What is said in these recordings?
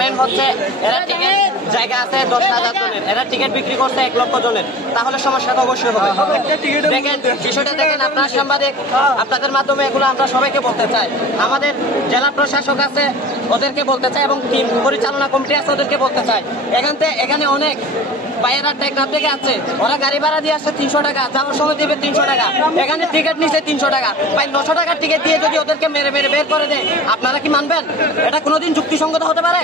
Main হচ্ছে এরা ticket জায়গা আছে 10,000 জনের, এরা টিকিট বিক্রি করছে 1 লক্ষ জনের, তাহলে সমস্যা তো অবশ্যই হবে। দেখেন বিষয়টা দেখেন, আপনার সাংবাদিক, আপনাদের মাধ্যমে এগুলো আমরা সবাইকে বলতে চাই। আমাদের জেলা প্রশাসক আছে, ওদেরকে বলতে চাই, এবং টিম পরিচালনা কমিটি আছে, ওদেরকে বলতে চাই। এখানে অনেক বাইরের টেকনাফ থেকে আছে, ওরা গাড়ি ভাড়া দিয়ে আসছে 300 টাকা, যাওয়ার সময় দিবে 300 টাকা, এখানে টিকিট নিচ্ছে 300 টাকা, ভাই 900 টাকার টিকিট দিয়ে যদি ওদেরকে মেরে মেরে বের করে দেয়, আপনারা কি মানবেন? এটা কোনোদিন যুক্তিসঙ্গত হতে পারে?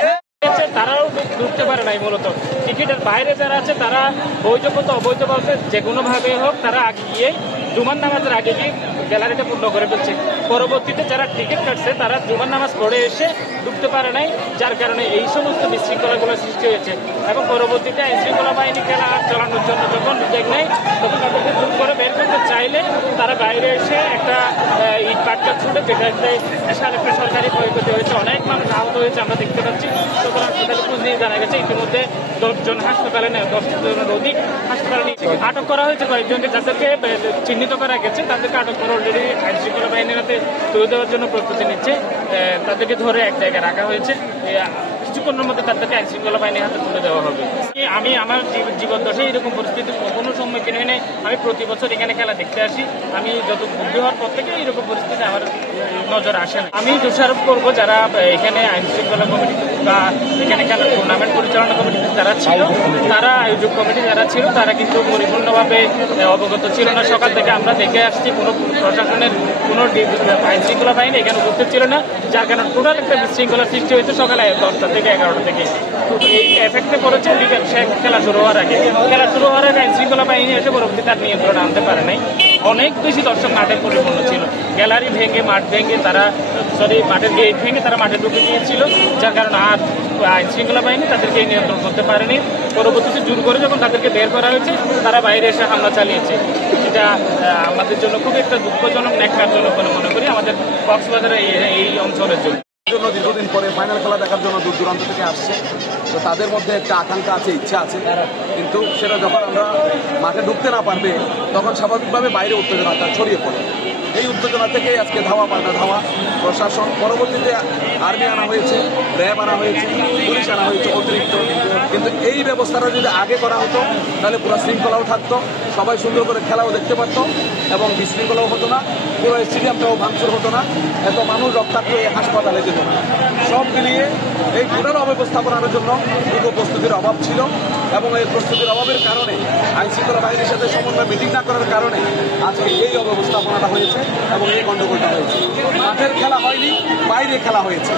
তারাও ঢুকতে পারে নাই। মূলত টিকিটের বাইরে যারা আছে তারা বৈধ বলতে অবৈধ বলতে যে কোনো ভাবে হোক তারা আগে গিয়ে জুমার নামাজের আগে গিয়ে গ্যালারিটা পূর্ণ করে ফেলছে। পরবর্তীতে যারা টিকিট কাটছে তারা জুমার নামাজ পড়ে এসে ঢুকতে পারে নাই, যার কারণে এই সমস্ত বিশৃঙ্খলাগুলো সৃষ্টি হয়েছে। এবং পরবর্তীতে আইনশৃঙ্খলা বাহিনী খেলা চালানোর জন্য যখন উদ্যোগ নেয়, তখন তাদেরকে জোর করে বের করতে চাইলে তারা বাইরে এসে একটা ইট পাটকা ছুটে পেটার দেয়। একটা সরকারি ক্ষয়ক্ষতি হয়েছে, অনেক মানুষ আহত হয়েছে আমরা দেখতে পাচ্ছি। সদর হাসপাতালে খোঁজ নিয়ে জানা গেছে ইতিমধ্যে 10 জন হাসপাতালে নেয়, 10 জনের অধিক হাসপাতালে নিয়ে আটক করা হয়েছে কয়েকজনকে, যাদেরকে চিহ্নিত করা গেছে। তাদেরকে আটক করে অলরেডি আইনশৃঙ্খলা বাহিনীর হাতে তুলে দেওয়ার জন্য প্রস্তুতি নিচ্ছে। তাদেরকে ধরে এক জায়গায় রাখা হয়েছে, কিছুক্ষণের মধ্যে তাদেরকে আইনশৃঙ্খলা বাহিনীর হাতে তুলে দেওয়া হবে। আমি আমার জীবদ্দশায় এরকম পরিস্থিতি কখনো সম্মুখীন হয়ে নেই। আমি প্রতি বছর এখানে খেলা দেখতে আসি। আমি যত বুদ্ধি হওয়ার পর থেকে এরকম পরিস্থিতি আমার নজর আসে না। আমি দোষারোপ করবো যারা এখানে আইনশৃঙ্খলা কমিটি বা এখানে খেলার টুর্নামেন্ট পরিচালনা কমিটি যারা ছিল, তারা আয়োজক কমিটি যারা ছিল, তারা কিন্তু পরিপূর্ণভাবে অবগত ছিল না। সকাল থেকে আমরা দেখে আসছি কোনো প্রশাসনের কোনো আইনশৃঙ্খলা বাহিনী এখানে উপস্থিত ছিল না, যার কারণে টোটাল একটা বিশৃঙ্খলা সৃষ্টি হয়েছে সকালে 10টা থেকে 11টা থেকে। তো এই এফেক্টে পড়েছে বিকেল খেলা শুরু হওয়ার আগে। খেলা শুরু হওয়ার আগে আইনশৃঙ্খলা বাহিনী এসে পরবর্তী তার নিয়ন্ত্রণ আনতে পারে নাই। অনেক বেশি দর্শক মাঠে পরিপূর্ণ ছিল। গ্যালারি ভেঙে, মাঠ ভেঙে তারা মাঠের গেট ভেঙে তারা মাঠে ঢুকে গিয়েছিল, যার কারণে আর আইনশৃঙ্খলা বাহিনী তাদেরকে নিয়ন্ত্রণ করতে পারেনি। পরবর্তীতে জোর করে যখন তাদেরকে বের করা হয়েছে, তারা বাইরে এসে হামলা চালিয়েছে। এটা আমাদের জন্য খুব একটা দুঃখজনক, ন্যাক্কারজনক বলে মনে করি আমাদের কক্সবাজারের এই অঞ্চলের জন্য। দীর্ঘদিন পরে ফাইনাল খেলা দেখার জন্য দূর দূরান্ত থেকে আসছে, তো তাদের মধ্যে একটা আকাঙ্ক্ষা আছে, ইচ্ছা আছে, কিন্তু সেটা যখন আমরা মাঠে ঢুকতে না পারবে তখন স্বাভাবিকভাবে বাইরে উত্তেজনাটা ছড়িয়ে পড়ে। এই উত্তেজনা থেকে আজকে ধাওয়া পাল্টা ধাওয়া, প্রশাসন, পরবর্তীতে আর্মি আনা হয়েছে, র্যাব আনা হয়েছে, পুলিশ আনা হয়েছে অতিরিক্ত। কিন্তু এই ব্যবস্থাটা যদি আগে করা হতো তাহলে পুরো শৃঙ্খলাও থাকতো, সবাই সুন্দর করে খেলাও দেখতে পারতো এবং বিশৃঙ্খলাও হতো না, পুরো স্টেডিয়ামটাও ভাঙচুর হতো না, এত মানুষ রক্তাক্ত হয়ে হাসপাতালে যেত না। সব মিলিয়ে এই টোটাল অব্যবস্থাপনার জন্য পূর্ব প্রস্তুতির অভাব ছিল, এবং এই প্রস্তুতির অভাবের কারণে আইনশৃঙ্খলা বাহিনীর সাথে সমন্বয় মিটিং না করার কারণে আজকে এই অব্যবস্থাপনাটা হয়েছে এবং এই গণ্ডগোলটা হয়েছে। মাঠের খেলা হয়নি, বাইরে খেলা হয়েছে।